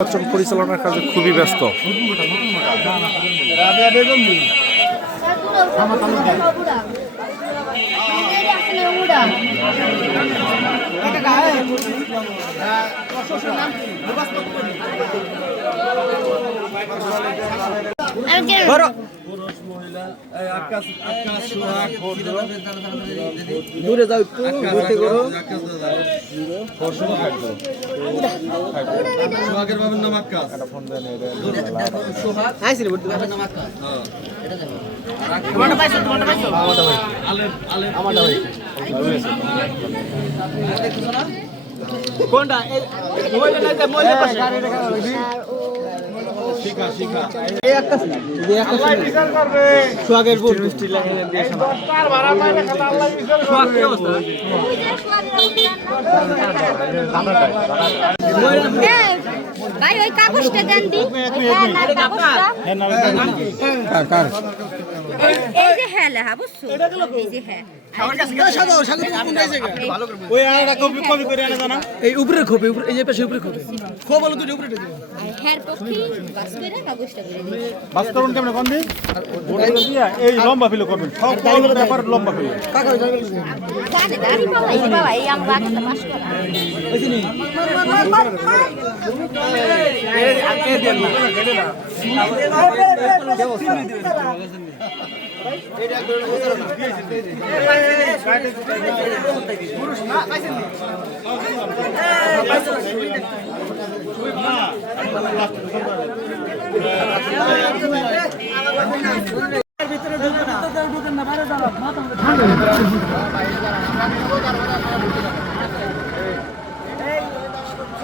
নির্বাচন পরিচালনার কাজে খুবই ব্যস্ত। দূরে যাও একটু ঘুরতে করো। সোহাগের বাবার নাম আকাশ। সোহাগ আইছিল বলতে বাবার নাম আকাশ। এটা দেখো তোমারটা পাইছো আমারটা ভাই আমারটা ভাই দেখছো না কোনটা মোবাইলটা নাই মোবাইলের পাশে গাড়ি রাখা লাগবে শিখা এই একটা আল্লাহ বিচার করবে সোহাগের বুট মিষ্টি লাগিয়ে দিয়ে শোনা 10টার ভাড়া মাইরে খাতা আল্লাহ বিচার করবে। সোহাগ কি অবস্থা ভাই ওই কাগজটা দেন দি এই যে হ্যাঁ লেখা বুঝছো এই যে হ্যাঁ ওই আরেকটা কপি করে আনা জানা এই উপরে খোপে উপরে এই যে পাশে উপরে খোপে খোপ হলো দুটো উপরে দিও হ্যাঁ পক্ষে বাস করে কাগজটা করে দিই বাস করুন কেমনে কোন দিন ওটা দিয়া এই লম্বা ফিল করবেন সব ব্যাপার লম্বা ফিল কাকা জানে দাঁড়ি পালাই বাবা এই আমরা একটা পাস করা ওইদিনই এই আগে দেন না গেলে না এটা একদম বসে না পুরুষ না পাইছেন নি ভিতরে ঢুকেন না বাইরে দাঁড়ান মাথা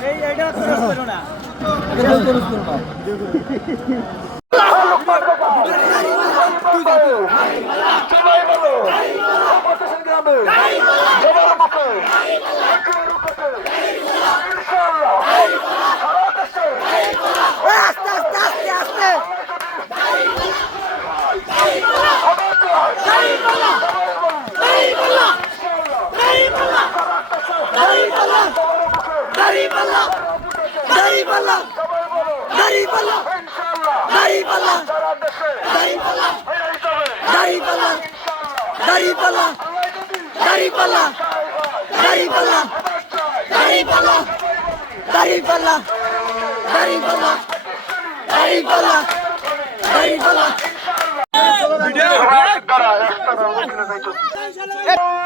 এই এইটা করো না এটা করো না Darí